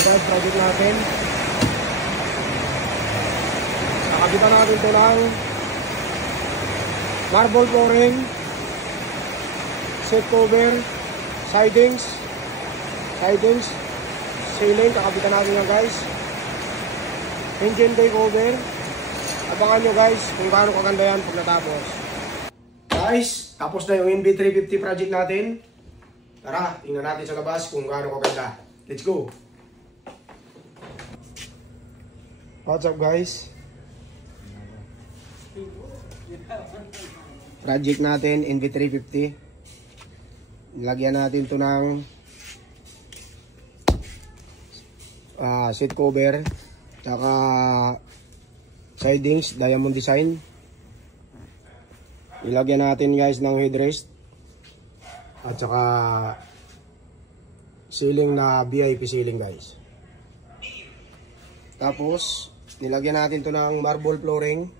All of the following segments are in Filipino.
guys, project natin. Nakabitan natin ito ng marble flooring, seat cover, sidings, ceiling, kakabitan natin yan guys. Engine bay cover. Abangan nyo guys kung gaano kaganda yan pag natapos. Guys, tapos na yung NV350 project natin. Tara, tingnan natin sa labas kung gaano kaganda. Let's go! What's up guys? Project natin, NV350. Lagyan natin ito ng seat cover, tsaka sidings, diamond design. Ilagyan natin guys ng headrest at saka ceiling na VIP ceiling guys. Tapos nilagyan natin to ng marble flooring.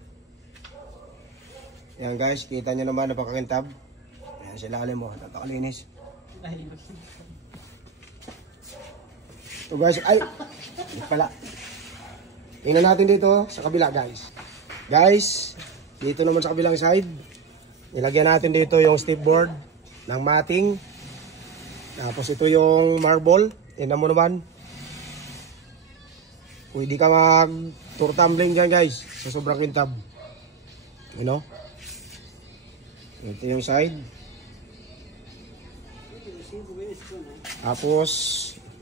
Yan guys, kita nyo naman napakakintab. Ayan sila alim mo, napakalinis. So guys, ay hindi pala. Tingnan natin dito sa kabila guys. Guys, dito naman sa kabilang side, nilagyan natin dito yung step board ng matting. Tapos ito yung marble. Tingnan mo naman. Pwede ka mag-tour tumbling dyan guys sa sobrang kintab. You know? Ito yung side. Tapos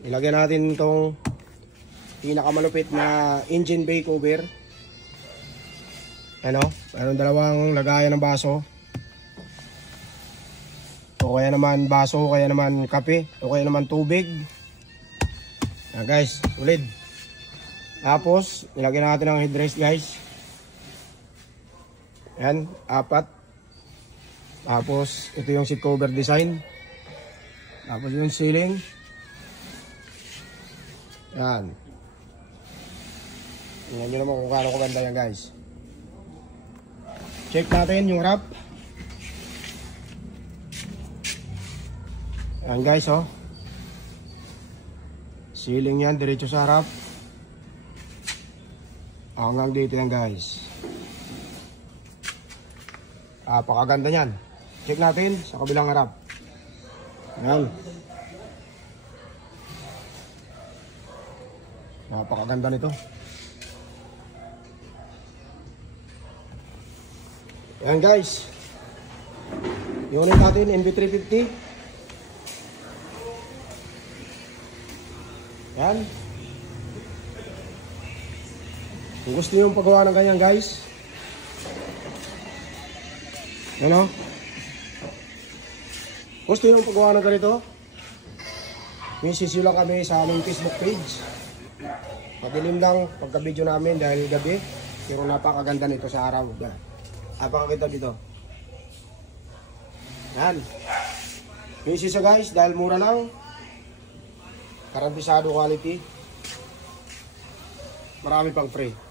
ilagyan natin itong pinakamalupit na engine bay cover. Ano? Mayroon dalawang lagayan ng baso. O kaya naman baso, o kaya naman kape, o kaya naman tubig. Yan guys, ulid. Tapos, nilagyan natin ng headrest guys. Yan, 4. Tapos, ito yung seat cover design. Tapos yung ceiling. Yan. Tingnan nyo naman kung kano kaganda yan guys. Check natin yung wrap. Yan guys oh. Ceiling yan, diretso sa harap. Hanggang dito yan guys. Napakaganda yan. Check natin sa kabilang harap. Yan. Napakaganda nito. Yan guys. Unit natin NV350. Yan. Kung gusto nyo paggawa ng ganyan guys, ano? Gusto nyo paggawa ng ganito, message nyo lang kami sa aming Facebook page. Madilim lang pagka-video namin dahil gabi, pero napakaganda nito sa araw. Yan. Napakaganda dito. Yan. Message guys dahil mura lang. Garantisado quality. Marami pang free.